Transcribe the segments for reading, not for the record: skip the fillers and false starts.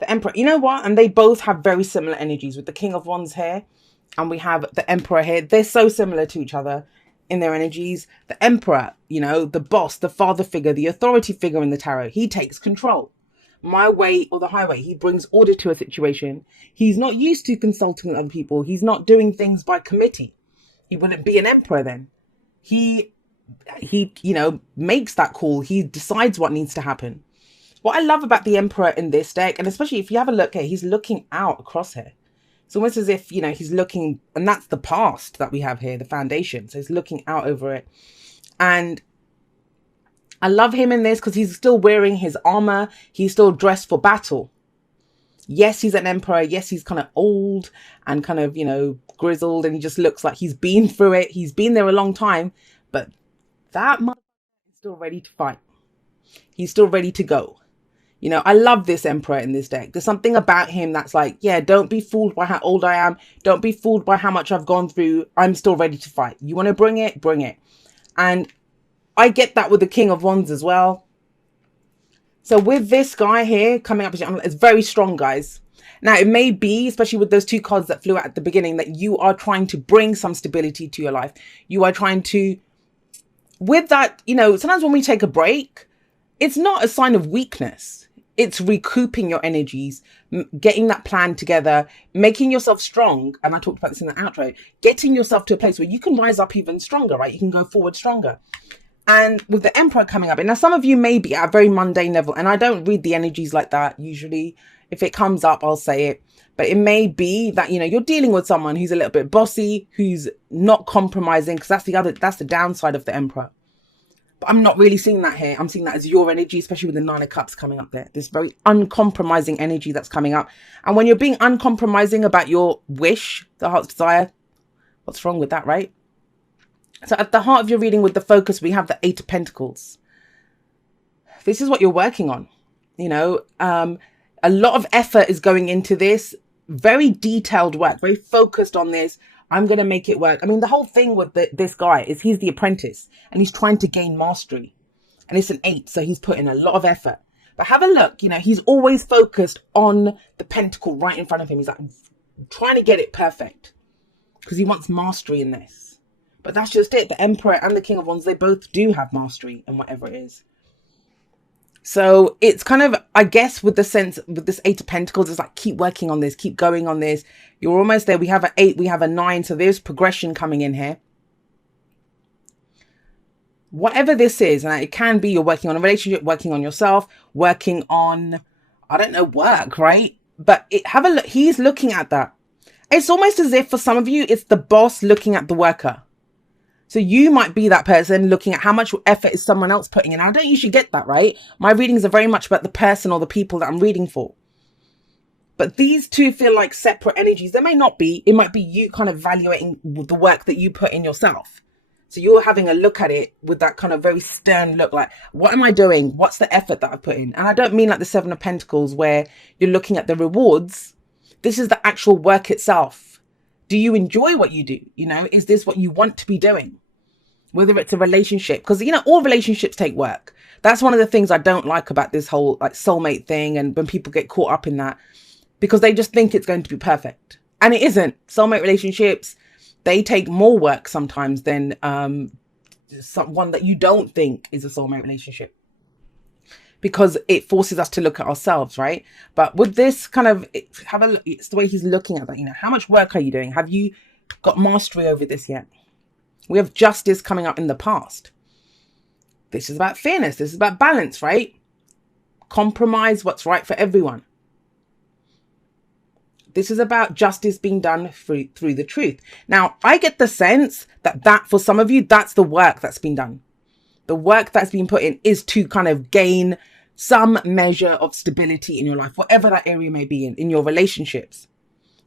The Emperor, you know what? And they both have very similar energies with the King of Wands here, and we have the Emperor here. They're so similar to each other in their energies. The Emperor, you know, the boss, the father figure, the authority figure in the tarot, he takes control. My way or the highway. He brings order to a situation. He's not used to consulting with other people. He's not doing things by committee. He wouldn't be an emperor then. He you know, makes that call. He decides what needs to happen. What I love about the Emperor in this deck, and especially if you have a look here, he's looking out across here. It's almost as if, you know, he's looking, and that's the past that we have here, the foundation. So he's looking out over it. And I love him in this because he's still wearing his armor. He's still dressed for battle. Yes, he's an emperor. Yes, he's kind of old and kind of, you know, grizzled, and he just looks like he's been through it. He's been there a long time, but that motherfucker is still ready to fight. He's still ready to go. You know, I love this emperor in this deck. There's something about him that's like, yeah, don't be fooled by how old I am. Don't be fooled by how much I've gone through. I'm still ready to fight. You want to bring it? Bring it. And I get that with the King of Wands as well. So with this guy here coming up, it's very strong, guys. Now, it may be, especially with those two cards that flew out at the beginning, that you are trying to bring some stability to your life. You are trying to, with that, you know, sometimes when we take a break, it's not a sign of weakness. It's recouping your energies, getting that plan together, making yourself strong. And I talked about this in the outro, getting yourself to a place where you can rise up even stronger, right? You can go forward stronger. And with the Emperor coming up, and now some of you may be at a very mundane level, and I don't read the energies like that usually. If it comes up, I'll say it. But it may be that, you know, you're dealing with someone who's a little bit bossy, who's not compromising, because that's the downside of the Emperor. But I'm not really seeing that here. I'm seeing that as your energy, especially with the Nine of Cups coming up there. This very uncompromising energy that's coming up. And when you're being uncompromising about your wish, the heart's desire, what's wrong with that, right? So at the heart of your reading with the focus, we have the Eight of Pentacles. This is what you're working on. You know, a lot of effort is going into this. Very detailed work, very focused on this. I'm going to make it work. I mean, the whole thing with this guy is he's the apprentice and he's trying to gain mastery. And it's an 8, so he's put in a lot of effort. But have a look, you know, he's always focused on the pentacle right in front of him. He's like trying to get it perfect because he wants mastery in this. But that's just it. The Emperor and the King of Wands, they both do have mastery in whatever it is. So it's kind of, I guess, with the sense, with this Eight of Pentacles, it's like, keep working on this, keep going on this. You're almost there. We have an 8, we have a 9. So there's progression coming in here. Whatever this is, and it can be you're working on a relationship, working on yourself, working on, I don't know, work, right? But have a look. He's looking at that. It's almost as if for some of you, it's the boss looking at the worker. So you might be that person looking at how much effort is someone else putting in. I don't usually get that, right? My readings are very much about the person or the people that I'm reading for. But these two feel like separate energies. They may not be. It might be you kind of evaluating the work that you put in yourself. So you're having a look at it with that kind of very stern look, like, what am I doing? What's the effort that I put in? And I don't mean like the Seven of Pentacles where you're looking at the rewards. This is the actual work itself. Do you enjoy what you do? You know, is this what you want to be doing? Whether it's a relationship, because, you know, all relationships take work. That's one of the things I don't like about this whole like soulmate thing. And when people get caught up in that, because they just think it's going to be perfect. And it isn't. Soulmate relationships, they take more work sometimes than one that you don't think is a soulmate relationship. Because it forces us to look at ourselves, right? But with this kind of, have a look, it's the way he's looking at that, you know, how much work are you doing? Have you got mastery over this yet? We have justice coming up in the past. This is about fairness. This is about balance, right? Compromise what's right for everyone. This is about justice being done through the truth. Now, I get the sense that for some of you, that's the work that's been done. The work that's been put in is to kind of gain some measure of stability in your life, whatever that area may be in your relationships.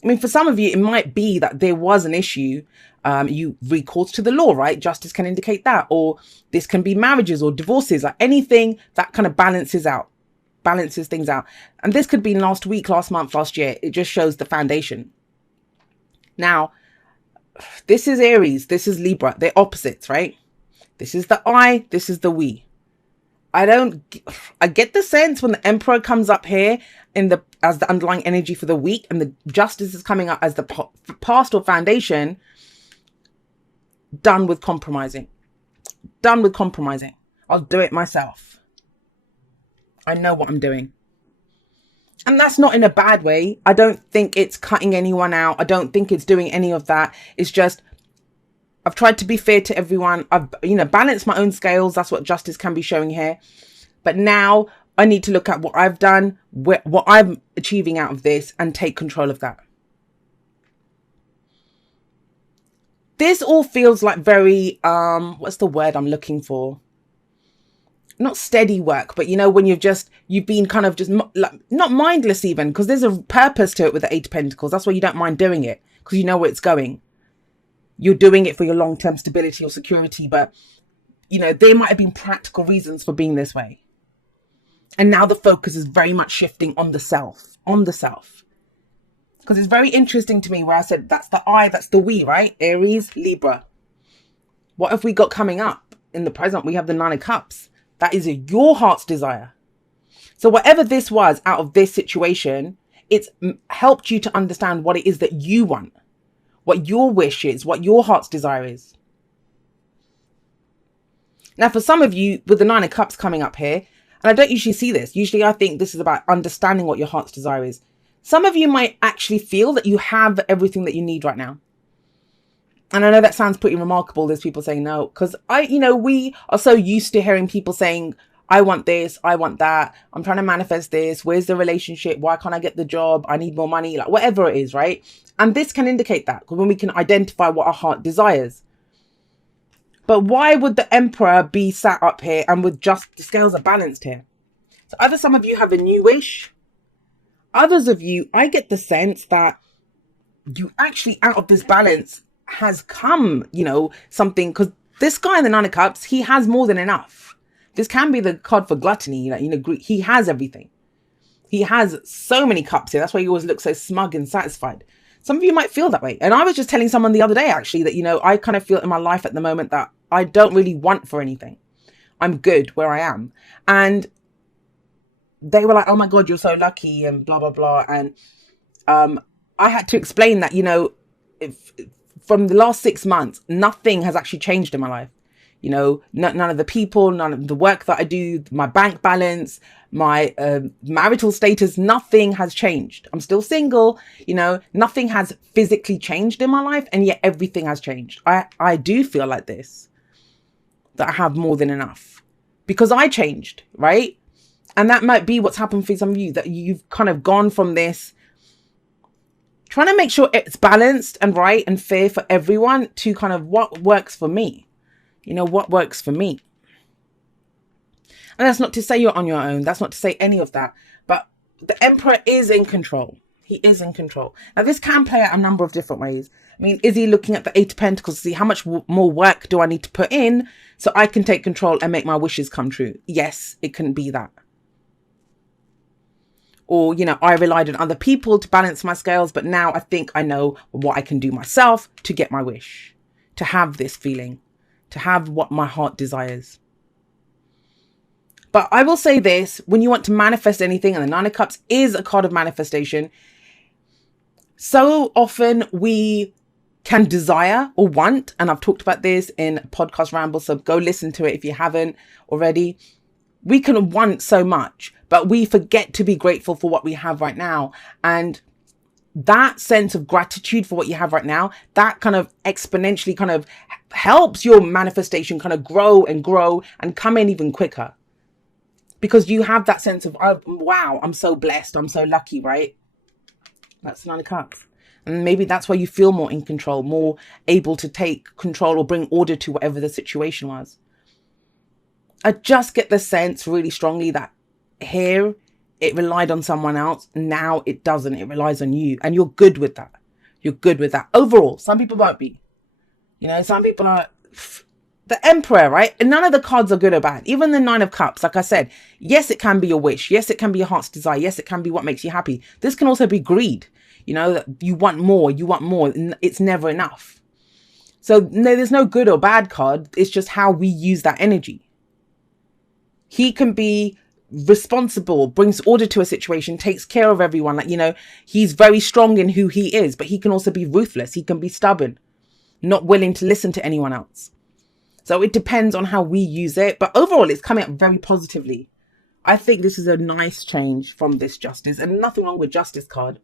I mean, for some of you, it might be that there was an issue. You recourse to the law, right? Justice can indicate that. Or this can be marriages or divorces, like anything that kind of balances things out. And this could be last week, last month, last year. It just shows the foundation. Now, this is Aries. This is Libra. They're opposites, right? This is the I. This is the we. I get the sense when the Emperor comes up here as the underlying energy for the week, and the Justice is coming up as the past or foundation. Done with compromising. Done with compromising. I'll do it myself. I know what I'm doing. And that's not in a bad way. I don't think it's cutting anyone out. I don't think it's doing any of that. It's just, I've tried to be fair to everyone. I've, balanced my own scales. That's what Justice can be showing here. But now I need to look at what I've done, what I'm achieving out of this, and take control of that. This all feels like very, what's the word I'm looking for? Not steady work, but when you've been kind of just not mindless even, because there's a purpose to it with the Eight of Pentacles. That's why you don't mind doing it, because you know where it's going. You're doing it for your long-term stability or security, but there might have been practical reasons for being this way. And now the focus is very much shifting on the self, Because it's very interesting to me where I said, that's the I, that's the we, right? Aries, Libra. What have we got coming up? In the present, we have the Nine of Cups. That is your heart's desire. So whatever this was out of this situation, it's helped you to understand what it is that you want, what your wish is, what your heart's desire is. Now, for some of you with the Nine of Cups coming up here, and I don't usually see this. Usually I think this is about understanding what your heart's desire is. Some of you might actually feel that you have everything that you need right now. And I know that sounds pretty remarkable. There's people saying no, because we are so used to hearing people saying, I want this, I want that. I'm trying to manifest this. Where's the relationship? Why can't I get the job? I need more money, like whatever it is, right? And this can indicate that when we can identify what our heart desires. But why would the Emperor be sat up here and with just the scales are balanced here? So either some of you have a new wish. Others of you, I get the sense that you actually out of this balance has come, something, because this guy in the Nine of Cups, he has more than enough. This can be the card for gluttony, he has everything. He has so many cups here. That's why he always looks so smug and satisfied. Some of you might feel that way. And I was just telling someone the other day, actually, that, I kind of feel in my life at the moment that I don't really want for anything. I'm good where I am. And they were like, oh my God, you're so lucky and blah, blah, blah. And I had to explain that, from the last 6 months, nothing has actually changed in my life. None of the people, none of the work that I do, my bank balance, my marital status, nothing has changed. I'm still single, nothing has physically changed in my life. And yet everything has changed. I do feel like this, that I have more than enough because I changed, right? And that might be what's happened for some of you, that you've kind of gone from this trying to make sure it's balanced and right and fair for everyone to kind of what works for me. What works for me. And that's not to say you're on your own. That's not to say any of that. But the Emperor is in control. He is in control. Now, this can play out a number of different ways. I mean, is he looking at the Eight of Pentacles to see how much more work do I need to put in so I can take control and make my wishes come true? Yes, it can be that. Or, I relied on other people to balance my scales, but now I think I know what I can do myself to get my wish, to have this feeling, to have what my heart desires. But I will say this, when you want to manifest anything, and the Nine of Cups is a card of manifestation, so often we can desire or want, and I've talked about this in Podcast Ramble, so go listen to it if you haven't already. We can want so much, but we forget to be grateful for what we have right now. And that sense of gratitude for what you have right now, that kind of exponentially kind of helps your manifestation kind of grow and come in even quicker. Because you have that sense of, oh, wow, I'm so blessed. I'm so lucky, right? That's Nine of Cups. And maybe that's why you feel more in control, more able to take control or bring order to whatever the situation was. I just get the sense really strongly that here it relied on someone else. Now it doesn't. It relies on you. And you're good with that. You're good with that. Overall, some people won't be. Some people are the Emperor, right? And none of the cards are good or bad. Even the Nine of Cups, like I said, yes, it can be your wish. Yes, it can be your heart's desire. Yes, it can be what makes you happy. This can also be greed. That you want more. You want more. It's never enough. So no, there's no good or bad card. It's just how we use that energy. He can be responsible, brings order to a situation, takes care of everyone. Like, he's very strong in who he is, but he can also be ruthless. He can be stubborn, not willing to listen to anyone else. So it depends on how we use it. But overall, it's coming up very positively. I think this is a nice change from this Justice, and nothing wrong with Justice card.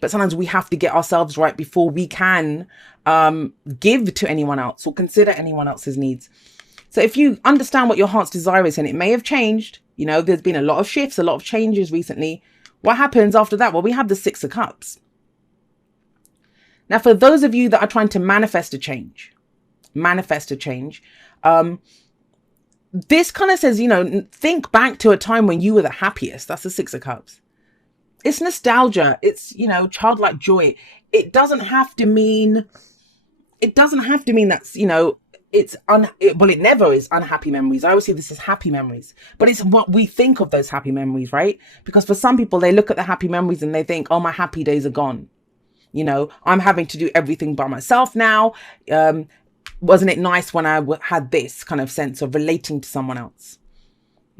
But sometimes we have to get ourselves right before we can give to anyone else or consider anyone else's needs. So if you understand what your heart's desire is, and it may have changed, there's been a lot of shifts, a lot of changes recently. What happens after that? Well, we have the Six of Cups. Now, for those of you that are trying to manifest a change, this kind of says, think back to a time when you were the happiest. That's the Six of Cups. It's nostalgia. It's, childlike joy. It doesn't have to mean that's, it never is unhappy memories. I always see this as happy memories, but it's what we think of those happy memories, right? Because for some people, they look at the happy memories and they think, oh, my happy days are gone. I'm having to do everything by myself now. Wasn't it nice when I had this kind of sense of relating to someone else?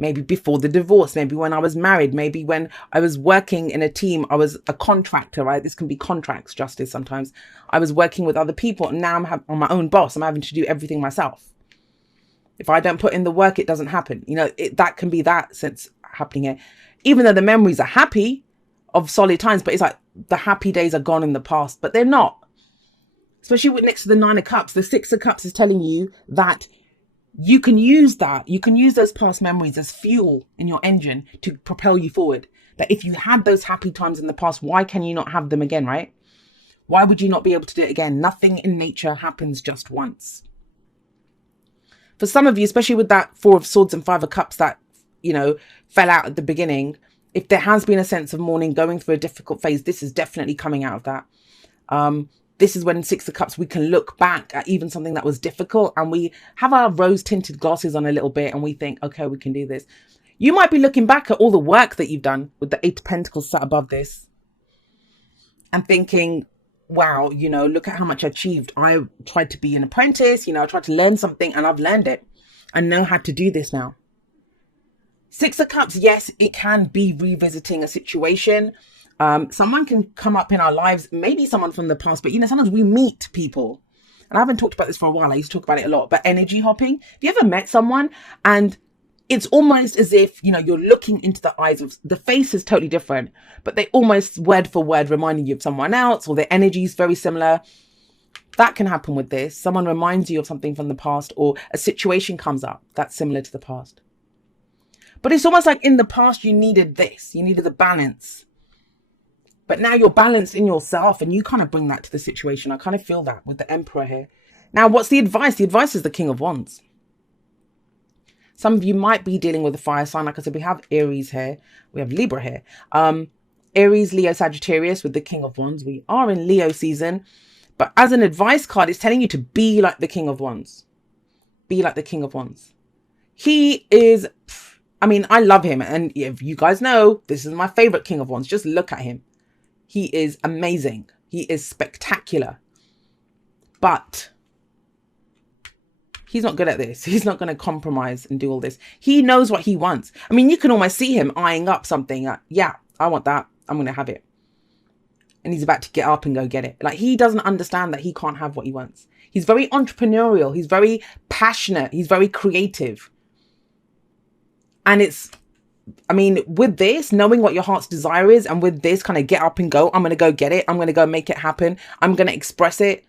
Maybe before the divorce, maybe when I was married, maybe when I was working in a team, I was a contractor, right? This can be contracts, Justice. Sometimes I was working with other people, and now I'm my own boss. I'm having to do everything myself. If I don't put in the work, it doesn't happen. That can be that sense happening here. Even though the memories are happy of solid times, but it's like the happy days are gone in the past, but they're not. Especially with next to the Nine of Cups, the Six of Cups is telling you that you can use that. You can use those past memories as fuel in your engine to propel you forward. That if you had those happy times in the past, why can you not have them again, right? Why would you not be able to do it again? Nothing in nature happens just once. For some of you, especially with that Four of Swords and Five of Cups that, fell out at the beginning, if there has been a sense of mourning, going through a difficult phase, this is definitely coming out of that. This is when Six of Cups, we can look back at even something that was difficult and we have our rose-tinted glasses on a little bit and we think, okay, we can do this. You might be looking back at all the work that you've done with the Eight of Pentacles sat above this and thinking, wow, look at how much I achieved. I tried to be an apprentice, I tried to learn something and I've learned it. I know how to do this now. Six of Cups, yes, it can be revisiting a situation. Someone can come up in our lives, maybe someone from the past, but sometimes we meet people. And I haven't talked about this for a while. I used to talk about it a lot, but energy hopping. Have you ever met someone and it's almost as if, you're looking into the eyes of the face is totally different, but they almost word for word reminding you of someone else or their energy is very similar. That can happen with this. Someone reminds you of something from the past or a situation comes up that's similar to the past. But it's almost like in the past, you needed this, you needed the balance. But now you're balanced in yourself and you kind of bring that to the situation. I kind of feel that with the Emperor here. Now, what's the advice? The advice is the King of Wands. Some of you might be dealing with a fire sign. Like I said, we have Aries here. We have Libra here. Aries, Leo, Sagittarius with the King of Wands. We are in Leo season. But as an advice card, it's telling you to be like the King of Wands. Be like the King of Wands. He is, I love him. And if you guys know, this is my favorite King of Wands. Just look at him. He is amazing. He is spectacular. But he's not good at this. He's not going to compromise and do all this. He knows what he wants. You can almost see him eyeing up something. Yeah, I want that. I'm going to have it. And he's about to get up and go get it. Like, he doesn't understand that he can't have what he wants. He's very entrepreneurial. He's very passionate. He's very creative. And it's, with this, knowing what your heart's desire is, and with this kind of get up and go, I'm going to go get it. I'm going to go make it happen. I'm going to express it.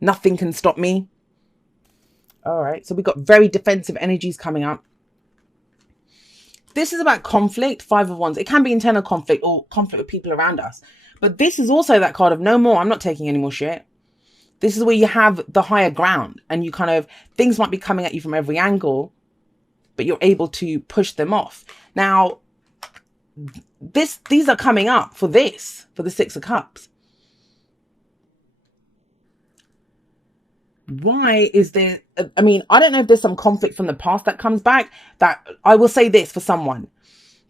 Nothing can stop me. All right. So we've got very defensive energies coming up. This is about conflict, Five of Wands. It can be internal conflict or conflict with people around us. But this is also that card of no more. I'm not taking any more shit. This is where you have the higher ground and you kind of, things might be coming at you from every angle, but you're able to push them off. Now, these are coming up for the Six of Cups. Why is there, I don't know if there's some conflict from the past that comes back. That I will say this for someone,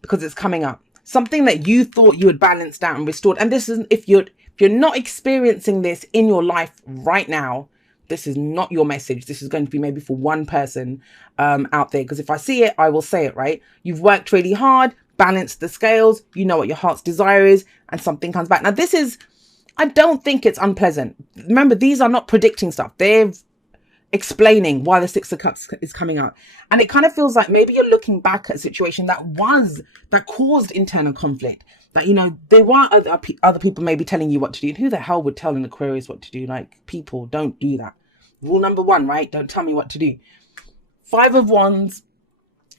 because it's coming up. Something that you thought you had balanced out and restored. And this is, if you're not experiencing this in your life right now, this is not your message. This is going to be maybe for one person out there. Because if I see it, I will say it, right? You've worked really hard, balanced the scales. You know what your heart's desire is, and something comes back. Now, this is, I don't think it's unpleasant. Remember, these are not predicting stuff. They're explaining why the Six of Cups is coming out. And it kind of feels like maybe you're looking back at a situation that caused internal conflict. That, you know, there were other people maybe telling you what to do. And who the hell would tell an Aquarius what to do? Like, people, don't do that. Rule number 1, right? Don't tell me what to do. 5 of Wands,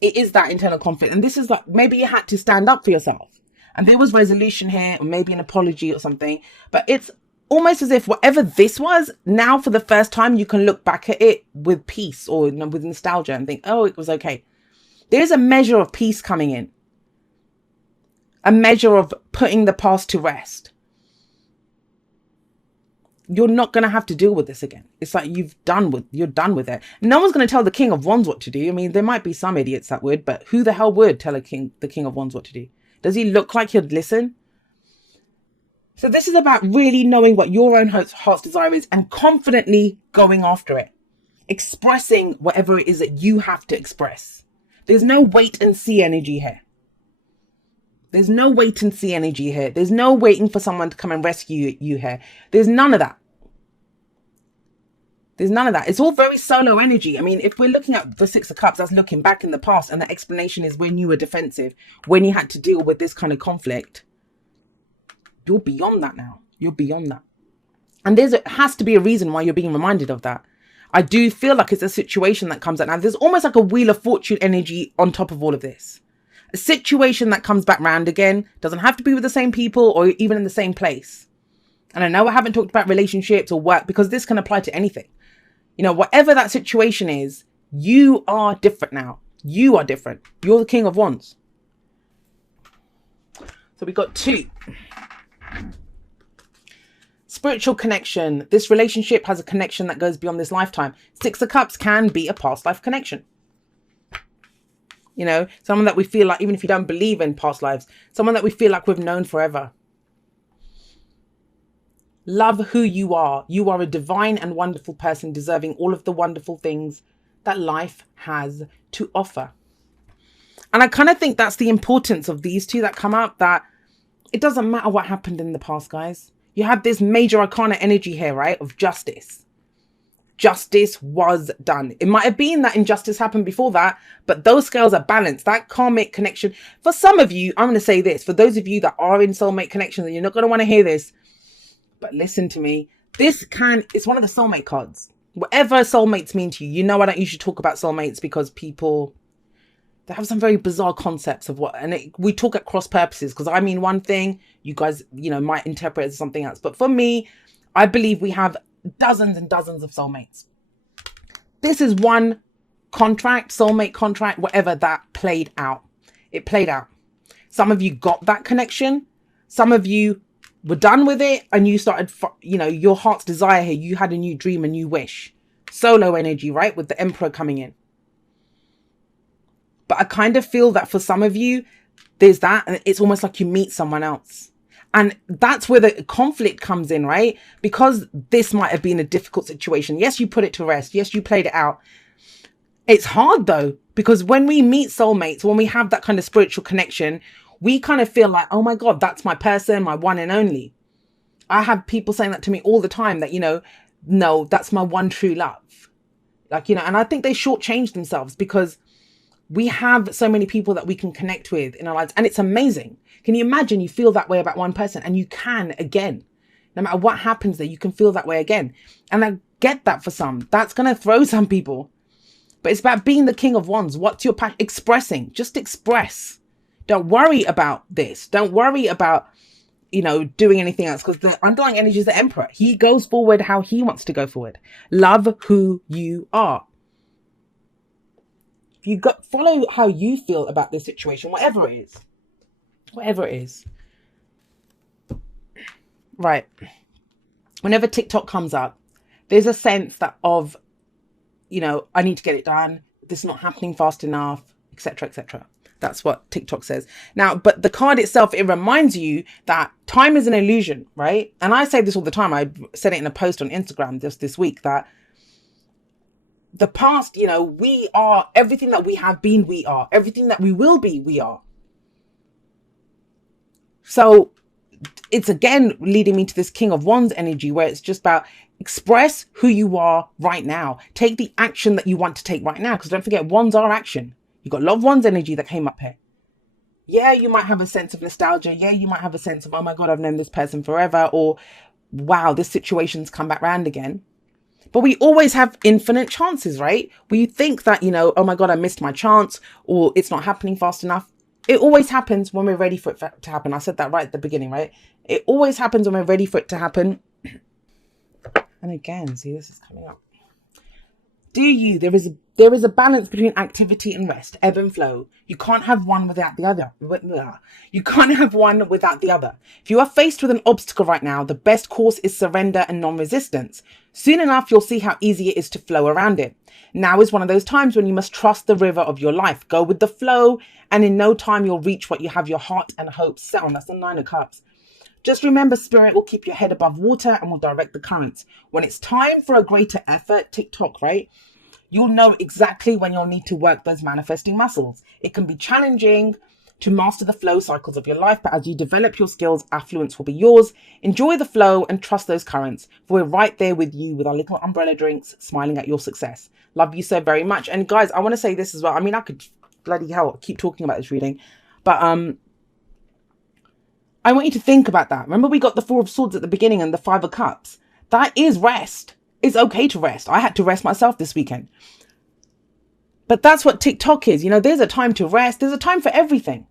it is that internal conflict. And this is like, maybe you had to stand up for yourself. And there was resolution here, or maybe an apology or something. But it's almost as if whatever this was, now for the first time, you can look back at it with peace or with nostalgia and think, oh, it was okay. There's a measure of peace coming in. A measure of putting the past to rest. You're not going to have to deal with this again. It's like you're done with it. No one's going to tell the King of Wands what to do. I mean, there might be some idiots that would, but who the hell would tell the King of Wands what to do? Does he look like he'd listen? So this is about really knowing what your own heart's desire is and confidently going after it. Expressing whatever it is that you have to express. There's no wait and see energy here. There's no wait and see energy here. There's no waiting for someone to come and rescue you here. There's none of that. There's none of that. It's all very solo energy. I mean, if we're looking at the Six of Cups, that's looking back in the past. And the explanation is when you were defensive, when you had to deal with this kind of conflict. You're beyond that now. You're beyond that. And has to be a reason why you're being reminded of that. I do feel like it's a situation that comes out now. There's almost like a Wheel of Fortune energy on top of all of this. A situation that comes back round again, doesn't have to be with the same people or even in the same place. And I know I haven't talked about relationships or work because this can apply to anything. You know, whatever that situation is, you are different now. You are different. You're the King of Wands. So we got 2. Spiritual connection. This relationship has a connection that goes beyond this lifetime. 6 of Cups can be a past life connection. You know, someone that we feel like, even if you don't believe in past lives, someone that we feel like we've known forever. Love who you are. You are a divine and wonderful person deserving all of the wonderful things that life has to offer. And I kind of think that's the importance of these two that come up, that it doesn't matter what happened in the past, guys. You have this major arcana energy here, right, of justice. Justice was done. It might have been that injustice happened before that, but those scales are balanced. That karmic connection. For some of you, I'm going to say this. For those of you that are in soulmate connections, and you're not going to want to hear this, but listen to me. It's one of the soulmate cards. Whatever soulmates mean to you. You know, I don't usually talk about soulmates because people, they have some very bizarre concepts of what, and we talk at cross purposes because I mean one thing, you guys, you know, might interpret it as something else. But for me, I believe we have dozens and dozens of soulmates. This is one contract, soulmate contract, whatever, that played out. It played out. Some of you got that connection. Some of you were done with it and you started, you know, your heart's desire here. You had a new dream, a new wish. Solo energy, right? With the Emperor coming in. But I kind of feel that for some of you, there's that, and it's almost like you meet someone else. And that's where the conflict comes in, right? Because this might have been a difficult situation. Yes, you put it to rest. Yes, you played it out. It's hard though, because when we meet soulmates, when we have that kind of spiritual connection, we kind of feel like, oh my God, that's my person, my one and only. I have people saying that to me all the time, that, you know, no, that's my one true love. Like, you know, and I think they shortchange themselves because we have so many people that we can connect with in our lives. And it's amazing. Can you imagine you feel that way about one person and you can again? No matter what happens there, you can feel that way again. And I get that for some. That's going to throw some people. But it's about being the King of Wands. What's your passion? Expressing. Just express. Don't worry about this. Don't worry about, you know, doing anything else. Because the underlying energy is the Emperor. He goes forward how he wants to go forward. Love who you are. Follow how you feel about this situation, whatever it is. Whatever it is. Right. Whenever TikTok comes up, there's a sense that of, you know, I need to get it done. This is not happening fast enough, etc., etc. That's what TikTok says. Now, but the card itself, it reminds you that time is an illusion, right? And I say this all the time. I said it in a post on Instagram just this week, that the past, you know, we are everything that we have been, we are everything that we will be, we are. So it's again leading me to this King of Wands energy, where it's just about express who you are right now. Take the action that you want to take right now, because don't forget, wands are action. You've got Love Wands energy that came up here. Yeah, you might have a sense of nostalgia. Yeah, you might have a sense of, oh my God, I've known this person forever, or wow, this situation's come back round again. But we always have infinite chances, right? We think that, you know, oh my God, I missed my chance, or it's not happening fast enough. It always happens when we're ready for it to happen. I said that right at the beginning, right? It always happens when we're ready for it to happen. And again, see, this is coming up. There is a balance between activity and rest, ebb and flow. You can't have one without the other. You can't have one without the other. If you are faced with an obstacle right now, the best course is surrender and non-resistance. Soon enough, you'll see how easy it is to flow around it. Now is one of those times when you must trust the river of your life. Go with the flow, and in no time you'll reach what you have your heart and hope set on. That's the 9 of Cups. Just remember, Spirit will keep your head above water and will direct the currents. When it's time for a greater effort, TikTok, right? You'll know exactly when you'll need to work those manifesting muscles. It can be challenging to master the flow cycles of your life, but as you develop your skills, affluence will be yours. Enjoy the flow and trust those currents, for we're right there with you with our little umbrella drinks, smiling at your success. Love you so very much. And guys, I want to say this as well. I mean, I could bloody hell keep talking about this reading, but I want you to think about that. Remember, we got the 4 of Swords at the beginning and the 5 of Cups. That is rest. It's okay to rest. I had to rest myself this weekend. But that's what TikTok is. You know, there's a time to rest. There's a time for everything.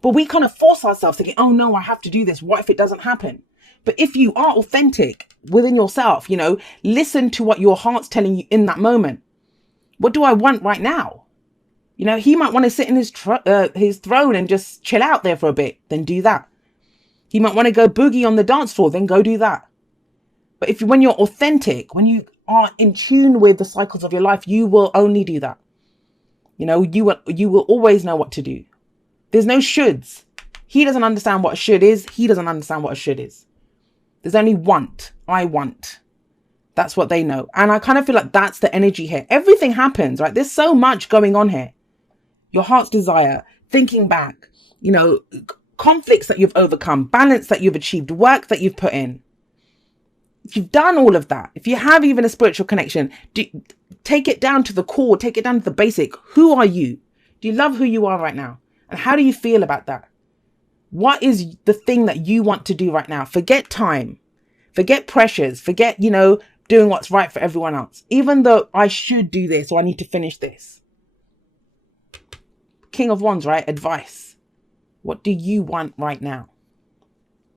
But we kind of force ourselves thinking, oh no, I have to do this. What if it doesn't happen? But if you are authentic within yourself, you know, listen to what your heart's telling you in that moment. What do I want right now? You know, he might want to sit in his throne and just chill out there for a bit. Then do that. He might want to go boogie on the dance floor. Then go do that. But when you're authentic, when you are in tune with the cycles of your life, you will only do that. You know, you will always know what to do. There's no shoulds. He doesn't understand what a should is. He doesn't understand what a should is. There's only want. I want. That's what they know. And I kind of feel like that's the energy here. Everything happens, right? There's so much going on here. Your heart's desire, thinking back, you know, conflicts that you've overcome, balance that you've achieved, work that you've put in. If you've done all of that, if you have even a spiritual connection, take it down to the core, take it down to the basic. Who are you? Do you love who you are right now? And how do you feel about that? What is the thing that you want to do right now? Forget time, forget pressures, forget, you know, doing what's right for everyone else. Even though I should do this or I need to finish this. King of Wands, right? Advice. What do you want right now?